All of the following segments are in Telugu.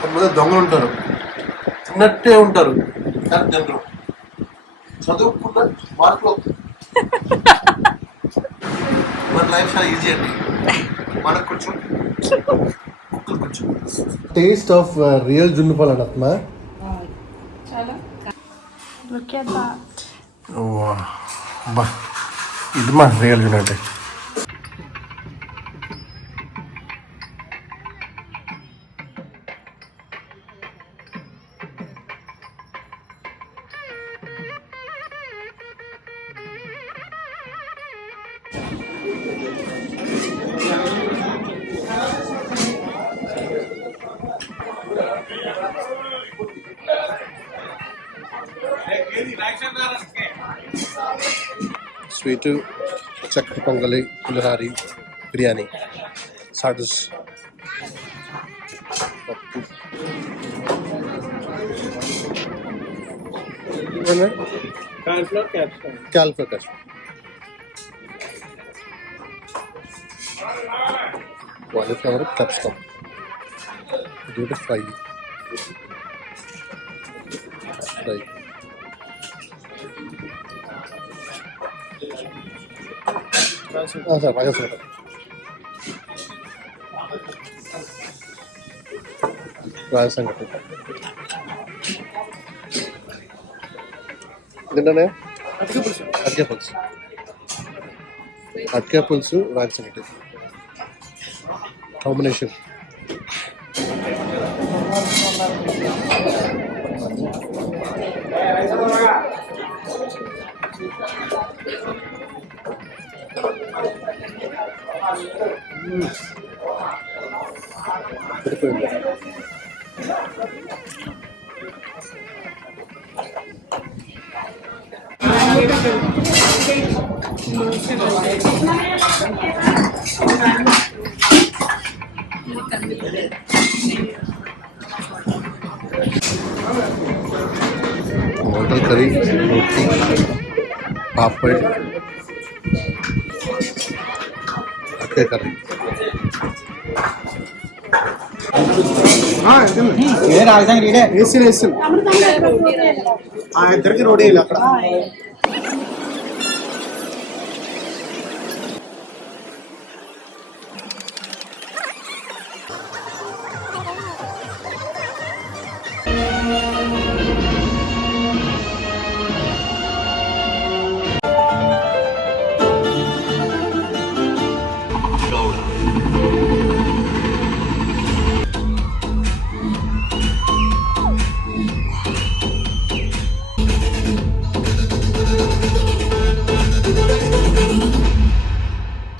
కొంతమంది దొంగలు ఉంటారు, తిన్నట్టే ఉంటారు కానీ తినరు. చదువుకున్న మార్కులు మన లైఫ్ చాలా ఈజీ అండి. మనకు కొంచెం కుక్కలు కొంచెం టేస్ట్ ఆఫ్ రియల్ జున్ను పాలు అన్నట్టు. ఇది మా రియల్ జున్ను అంటే. స్వీట్, చక్కెర పొంగలి, పులిహారి, బిర్యానీ, సాటస్, పప్పు, క్యాలిఫ్లవర్ కాలీఫ్లవర్ క్యాప్సికమ్, ఇది ఫ్రై సార్ బాగా సార్. రాజస్థాన్ కట్టు ఏంటనే అట్కే పులుసు, అట్కే పులుసు రాజస్థాన్ కట్టు కాంబినేషన్. మటన్ కర్రీ, రోటీ, పాపడ్, అట్కే కర్రీ. ఇద్దరికి రోటీ అక్కడ.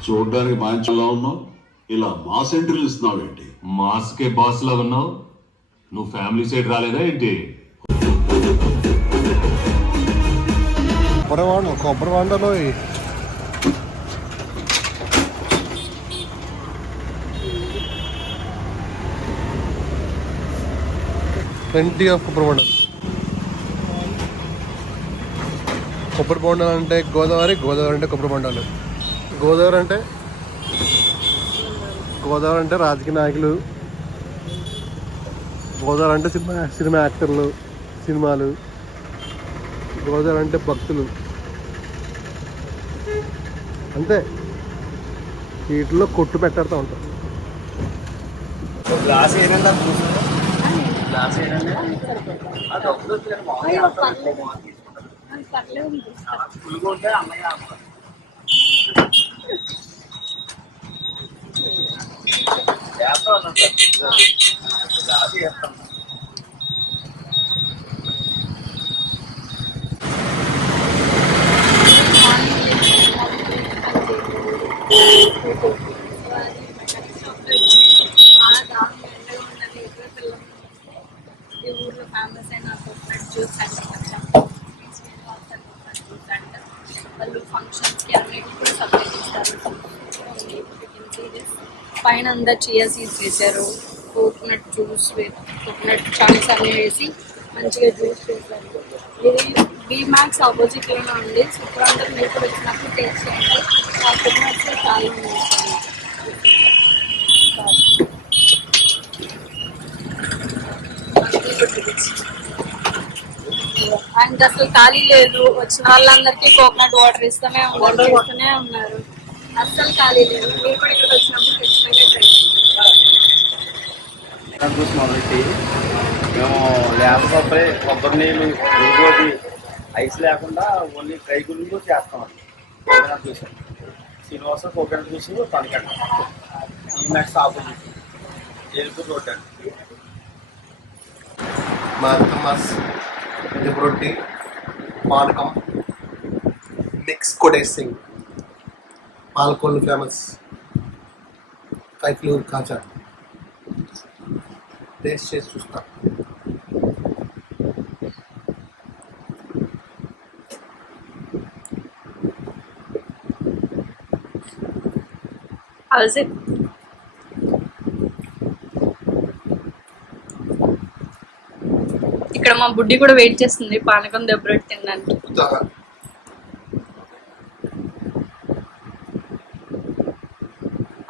చూడడానికి మంచిగా ఉన్నావు, ఇలా మాస్ ఎంట్రీలు ఇస్తున్నావు ఏంటి? మాస్కే బాస్ లాగా ఉన్నావు. నువ్వు ఫ్యామిలీ సైడ్ రాలేదా ఏంటి? కొబ్బరి వాండలో ప్lenty ఆఫ్ కొబ్బరి బొండాలు. కొబ్బరి బొండాలు అంటే గోదావరి, గోదావరి అంటే కొబ్బరి బొండాలు. గోదావరి అంటే రాజకీయ నాయకులు, గోదావరి అంటే సినిమా యాక్టర్లు, సినిమాలు, గోదావరి అంటే భక్తులు. అంతే, వీటిలో కొట్టు పెట్టాడుతూ ఉంటారు. ఫేమస్ అయిన కోకోనట్ జ్యూస్ అండ్ వాళ్ళు ఫంక్షన్స్కి అన్నిటికీ కూడా సప్లై చేస్తారు. పైన అంతా చియా సీడ్స్ వేసారు, కోకోనట్ జ్యూస్, కోకోనట్ చాట్స్ అన్నీ వేసి మంచిగా జ్యూస్ చేశారు. ఇది బీమాక్స్ ఆపోజిట్లోనే ఉంది. శుక్రవారం మీరు కూడా వచ్చినప్పుడు టేస్ట్ చేయండి. ఆ కోకోనట్స్ చాలా ఉన్నాయి. ఆయనకి అసలు ఖాళీ లేదు. వచ్చిన వాళ్ళందరికీ కోకోనట్ వాటర్ ఇస్తూనే ఉన్నారు. అస్సలు ఖాళీ లేదు. మీరు కూడా ఇక్కడ వచ్చినప్పుడు ఖచ్చితంగా ట్రై చేయండి. జ్యూస్ మొదలెట్టి మేము లేత కొబ్బరి నీళ్ళు గ్లూకోజ్ ఐస్ లేకుండా ఓన్లీ డ్రై గ్లూకోజ్ చేస్తామండి. Coconut juice Srinivasa coconut juice తనకండి ఈ మ్యాక్స్ ఆపోజిట్ ఏలుపు రోడ్ అండి. మా అత్తమ్మాస్ రొట్టి పానకం మిక్స్ కొడేసింగ్ పాలకొల్లు ఫేమస్ కైఫ్లూర్ కాచా టేస్ట్ చేసి చూస్తా. How's it? ఇక్కడ మా బుడ్డి కూడా వెయిట్ చేస్తుంది పానకం దెబ్బరొట్టి తినడానికి.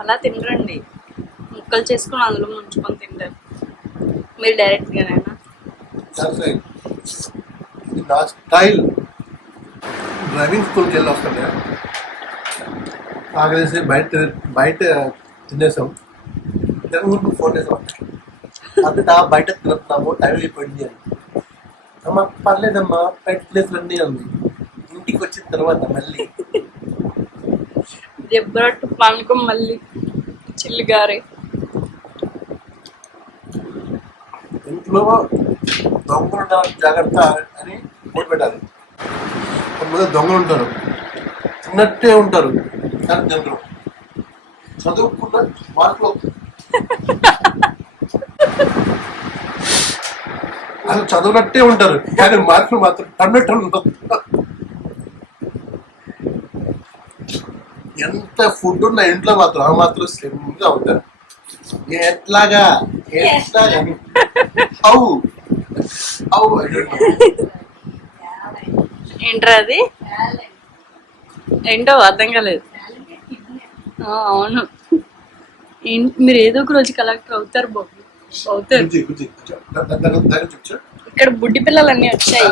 అలా తినరండి, ముక్కలు చేసుకుని అందులో ముంచుకొని తింటారు. మీరు డైరెక్ట్ గానేనా? ఇది నా స్టైల్. డ్రైవింగ్ స్కూల్కి వెళ్ళి వస్తుండే ఆగలేసి బయట తినేసాం. ఊరికి ఫోన్ చేసాం, అది బయట తింటున్నాము, టైం అయిపోయింది అని. అమ్మ పర్లేదమ్మా బయట ప్లేస్ రండి అంది. ఇంటికి వచ్చిన తర్వాత మళ్ళీ దెబ్బరొట్టు పానకం మళ్ళీ చిల్లిగారే. ఇంట్లో దొంగలు జాగ్రత్త అని బోర్డు పెట్టాలి. కొంతమంది దొంగలు ఉంటారు, తిన్నట్టే ఉంటారు కానీ తినరు. చదువుకున్న మార్కులు అసలు చదువునట్టే ఉంటారు కానీ మార్కులు మాత్రం టన్నట్టు ఉండదు. ఎంత ఫుడ్ ఉన్న ఇంట్లో మాత్రం ఆ మాత్రం స్లిమ్గా ఉంటారు. ఎట్లాగా హౌ హౌ ఏంట్రా అది? ఏంటో అర్థం కాలేదు. అవును, మీరు ఏదో ఒక రోజు కలెక్టర్ అవుతారు బాబు, అవుతారు. ఇక్కడ బుడ్డి పిల్లలు అన్ని వచ్చాయి.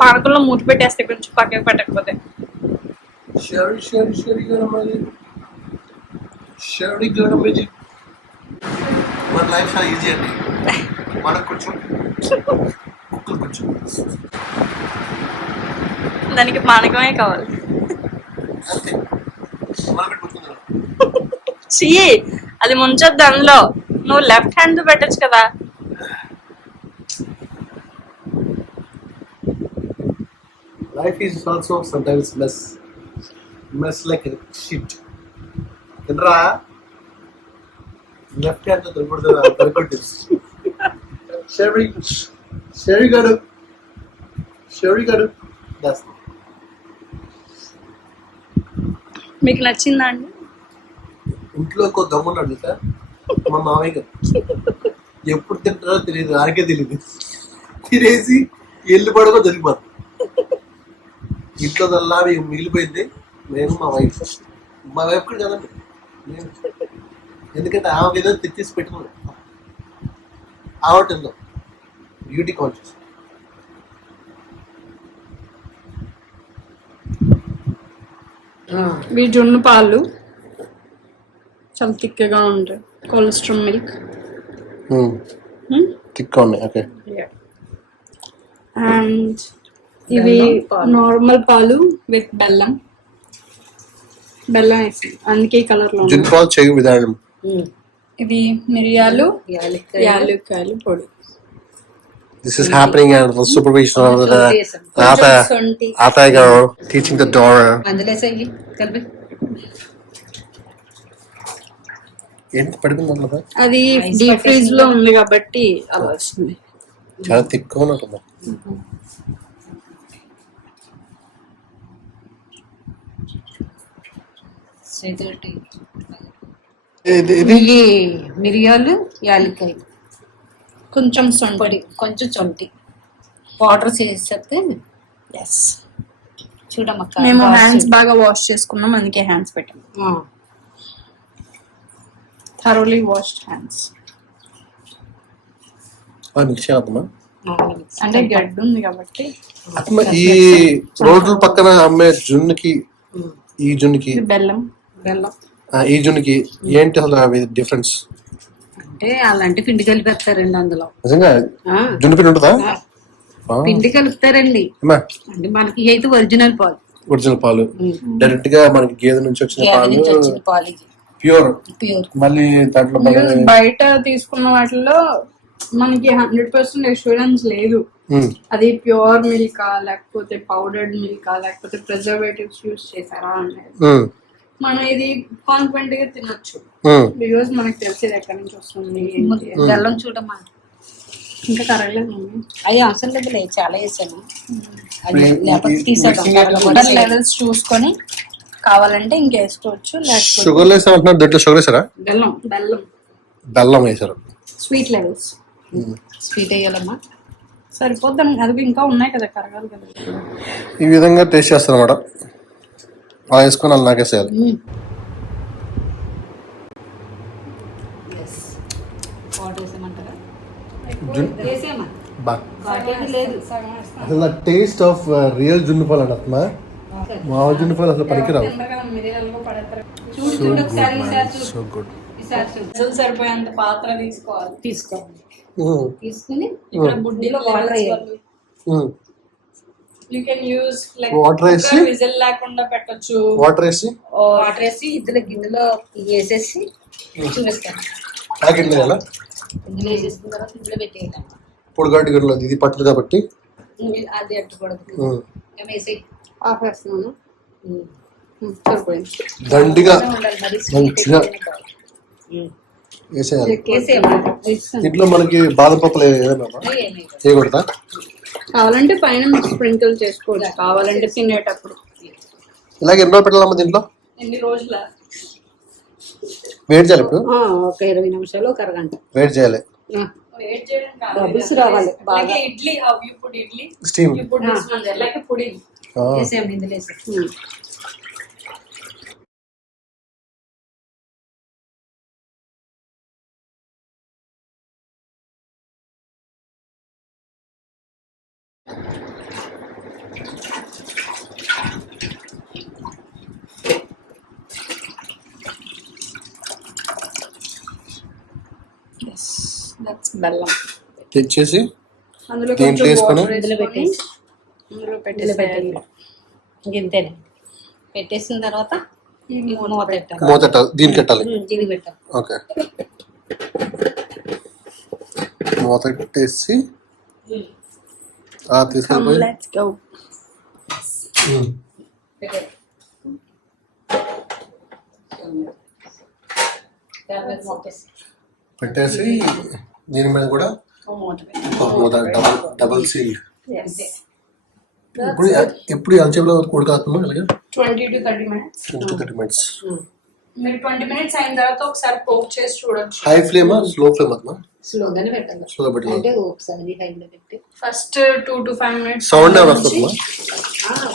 పానకంలో మూతి పెట్టేస్తే కొంచెం పక్కకి పెట్టకపోతే. మన లైఫ్ చాలా ఈజీ అండి. మనకు కొంచెం కుక్కలు కొంచెం దానికి పానకమే కావాలి. అంతే మనం పెట్టుకుంటున్నాం. చీ, అది ముంచొద్దు అందులో. నువ్వు లెఫ్ట్ హ్యాండ్ పెట్టచ్చు కదా. Life is also sometimes mess like a shit. Kendra, left hand to the percottives. Sherry got it. That's it. మీకు నచ్చిందా అండి? ఇంట్లో ఒక దమ్ము ఉన్నాడు సార్, మా మామయ్య గారు. ఎప్పుడు తింటారో తెలియదు, ఆరికే తెలియదు. తినేసి ఎల్లు పడకో దొరికిపోతుంది. ఇంట్లో దల్లా మిగిలిపోయింది. నేను మా వైఫ్ కూడా కదండి, ఎందుకంటే ఆమె మీద తెచ్చేసి పెట్టుకున్నాను. ఆవటంలో బ్యూటీ కాన్షియస్. ఇవి జున్ను పాలు చాలా తిక్కగా ఉంటాయి. కొలెస్ట్రాల్ మిల్క్ థిక్గా ఉన్నాయి. ఓకే. అండ్ ఇవి నార్మల్ పాలు విత్ బెల్లం వేసి, అందుకే కలర్ లో. జున్ను పాలు చేయు విధానం. ఇవి మిరియాలు, యాలక్కాయలు పొడి. This is happening under the supervision of the Atay girl teaching the Dora. ఎంత పడుకుందా? అది డీప్ ఫ్రీజ్ లో ఉంది కాబట్టి అలా వచ్చింది. చాలా తిక్కువ ఉంటుంది. ఇది ఈ మిరియాలు యాలక్కాయ కొంచెం సొంటి పొడి కొంచెం చొంటి వాటర్ చేసేస్తే ఎస్ చూడమ్మక్క మేము హ్యాండ్స్ బాగా వాష్ చేసుకున్నాం, అందుకే హ్యాండ్స్ పెట్టాం. Thoroughly washed hands. మిక్స్ చేయాలమ్మా. అంటే గడ్డు ఉంది కాబట్టి. అమ్మ, ఈ రోడ్ల పక్కన అమ్మే జున్నుకి ఈ జున్నుకి ఇది బెల్లం. ఈ జున్నుకి ఏంటి అసలు డిఫరెన్స్? అంటే అలాంటి పిండి కలిపేస్తారండి అందులో. నిజంగా ఆ, జున్ను పిండి ఉంటుందా? పిండి కలుపుతారండి. అమ్మా, అంటే మనకి అయితే ఒరిజినల్ పాలు, ఒరిజినల్ పాలు డైరెక్ట్ గా మనకి గేదె నుంచి వచ్చిన గేదె నుంచి పాలు వచ్చిన పాలు ఇది ప్యూర్. ప్యూర్. మళ్ళీ దాంట్లో Because బయట తీసుకున్న వాటిలో మనకి 100% అష్యూరెన్స్ లేదు. అది ప్యూర్ మిల్కా లేకపోతే పౌడర్డ్ మిల్కా లేకపోతే ప్రిజర్వేటివ్స్ యూస్ చేశారా అనేది. మనం ఇది కాన్ఫిడెంట్ గా తినొచ్చు బికాస్ మనకి తెలిసేది ఎక్కడి నుంచి వస్తుంది ఏంటి అని. బెల్లం చూడమ్మా. ఇంకా కరగలేదు మమ్మీ. అవి అవసరం లేదు, చాలా వేసాను. అది ఈ- లేకపోతే ఈ తీసేద్దాం. mixing కరగకుండా షుగర్ లేదు. లెవెల్స్ చూసుకొని కావాలంటే ఇంకేసుకోవచ్చు, లేకపోతే షుగర్ వేసామంటున్నారు. దాంట్లో షుగర్ వేసారా? బెల్లం బెల్లం బెల్లం వేసారు. స్వీట్ లెవెల్స్ స్వీట్ వేయాలమ్మా. సరిపోద్దాం. అది ఇంకా ఉన్నాయి కదా, కరగాలి కదా. ఈ విధంగా టేస్ట్ చేస్తాను అన్నమాట. అలా వేసుకొని అలా నాకేసేయాలి. వాటర్ వేసేయమంటారా? జున్ వేసేయమ్మా. బా వాటర్ లేదు. అసలు టేస్ట్ ఆఫ్ రియల్ జున్ను పాలు అన్నట్టు మామూలు జున్ను పాలు అసలు పనికిరావు. చూడు చూడు ఒకసారి ఈసారి చూడు. So good. ఈసారి చూడు. అసలు సరిపోయేంత పాత్ర తీసుకోవాలి. తీసుకోవాలి. తీసుకుని ఇక్కడ బుడ్డిలో వాటర్ వేయాలి. You can use like water వేసి విజిల్ లేకుండా పెట్టొచ్చు. వాటర్ వేసి వాటర్ వేసి ఇందులో గిన్నెలో వేసేసి చూపిస్తాను. ప్యాకెట్ వేయాలా? ఇందులో వేసేసిన తర్వాత ఇందులో పెట్టేయాలి. పొడిగాటి గిన్నెలో ఇది పట్టదు కాబట్టి అది అట్టుకూడదు. వేసి ఆఫ్ వేస్తున్నాను. సరిపోయింది. దండిగా ఉండాలి మరి. మంచిగా వేసేయాలి. వేసేయమ్మా. దీంట్లో మనకి బాదం పప్పులు ఏదైనా చేయకూడదా? కావాలంటే పైన స్ప్రింకిల్ చేసుకోవచ్చు, కావాలంటే తినేటప్పుడు. ఇలాగే ఎన్నో పెట్టాలమ్మా దీంట్లో? ఎన్ని రోజుల వెయిట్ చేయాలి. ఇప్పుడు ఒక 20 నిమిషాలు, ఒక అరగంట వెయిట్ చేయాలి. వెయిట్ చేయడం కాదు. బబుల్స్ రావాలి బాగా. Like idli, how you put idli, steam. you put this one there, like a pudding. వేసేయండి ఇందులో వేసి. That's బెల్లం. తెచ్చేసి అందులో దీంట్లో కొంచెం వేసుకొని వాటర్ ఇందులో వేసుకొని పెట్టేసి అందులో ఇందులో పెట్టేసేయాలి. పెట్టేయాలి. ఇంతేనే. పెట్టేసిన తర్వాత మూత పెట్టాలి. మూత పెట్టాలి. దీనికి పెట్టాలి. దీనికి పెట్టాలి. ఓకే. మూత పెట్టేసి తీసుకెళ్ళిపోయి Let's go. పెట్టేయాలి. దాని మీద మూత వేసి. పెట్టేసి దీని మీద కూడా మూత మూత డబల్ సీల్డ్. అంతే. ఎప్పుడు అంచెలో ఉడకాడుతున్నాం ఇలాగే 20 to 30 minutes. 20-30 minutes. మీరు 20 minutes అయిన తర్వాత ఒకసారి పోక్ చేసి చూడొచ్చు. హై ఫ్లేమ్ స్లో ఫ్లేమ్ అమ్మా? స్లోగానే పెట్టాలి. స్లో పెట్టాలి. అంటే ఒకసారి హైలో పెట్టి ఫస్ట్ 2 to 5 minutes సౌండ్ ఏమైనా వస్తుందమ్మా?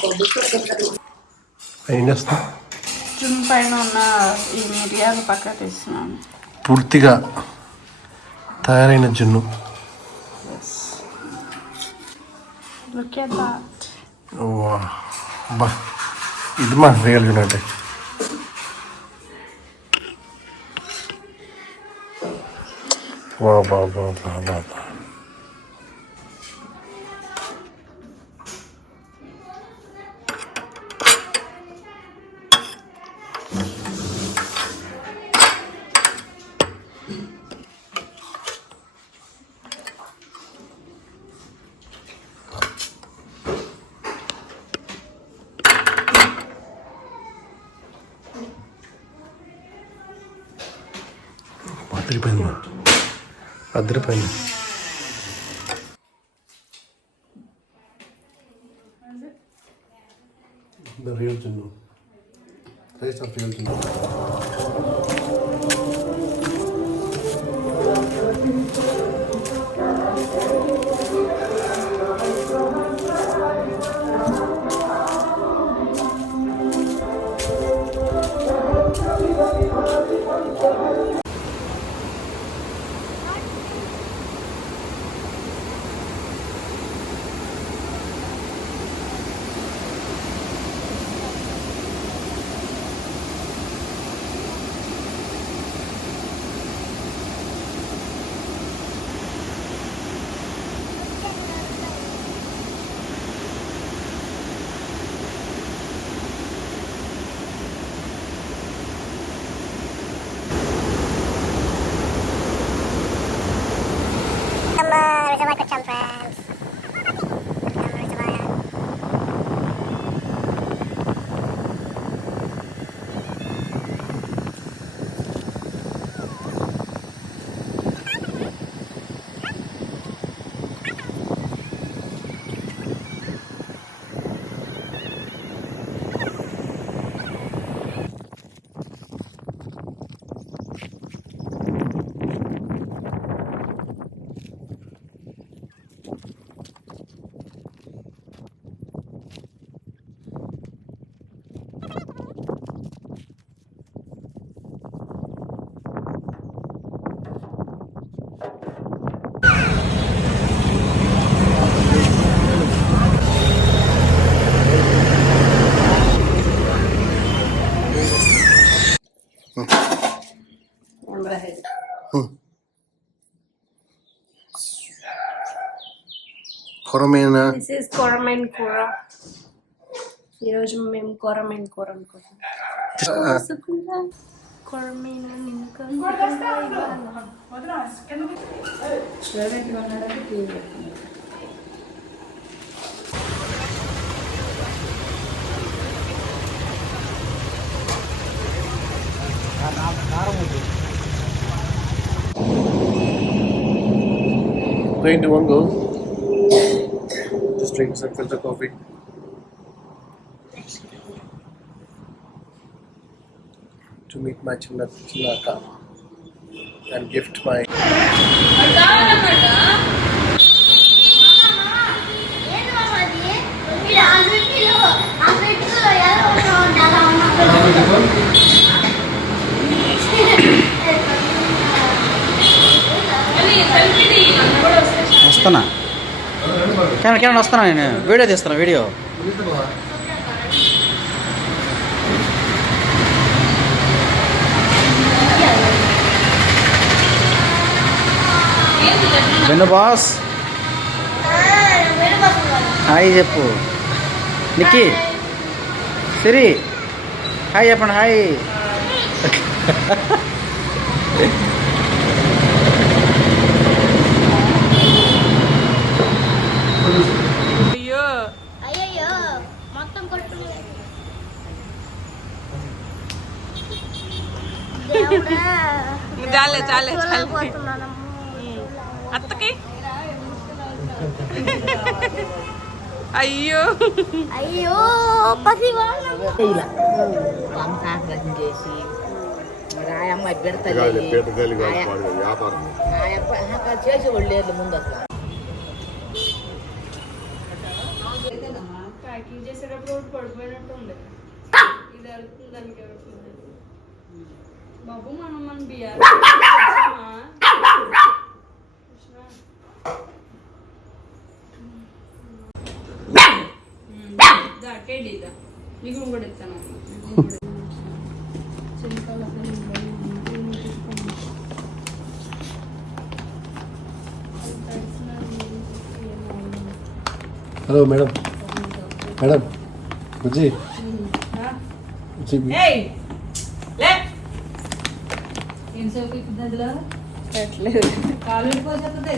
బొబ్బులు కూడా పెడతారు. ఏం చేస్తాం? జున్ను పైన ఉన్న ఈ మిరియాలు పక్క తీస్తున్నాను. పూర్తిగా తయారైన జున్ను. Look at that. బా ఇది మా రియల్ జున్ను అంటే. వా బా బా బా బా బా. అదిరిపోయింది. అదిరిపోయింది. రియల్ జున్ను. టేస్ట్ ఆఫ్ వెళ్తుంది. కొరమేనా? దిస్ ఇస్ కొరమేన్ కూర. ఈరోజు మేము కొరమేన్ కూర అనుకుంటాం. కొరమేన్ Going to one go. Just drink some filter coffee. To meet my chinaka and gift my. వస్తున్నా కెమెరా వస్తున్నా, నేను వీడియో తీస్తున్నా. వీడియో వెన్ను బాస్ హాయ్ చెప్పు. నిక్కీ సిరి హాయ్ చెప్పండి. హాయ్ అయ్యో మొత్తం కొట్టు చాలే చాలే అత్తకి. అయ్యో అయ్యో పసి వంకాకరం చేసి రాయమ్మ పెడతాయి చేసేవాళ్ళు లేదు ముందు అసలు. ప్యాకింగ్ చేసేటప్పుడు ఒకటి పడిపోయినట్టు ఉంది. ఇది అడుగుతుంది దానికి బాబు. మన బియ్యాలు టేడీదా నీకు కూడా ఇస్తాను. Hello, madam. Madam, Buji. Hey, let. ఏం సేపు ఇప్పుడు పెట్టలేదు. కాలు పోసేస్తుంది.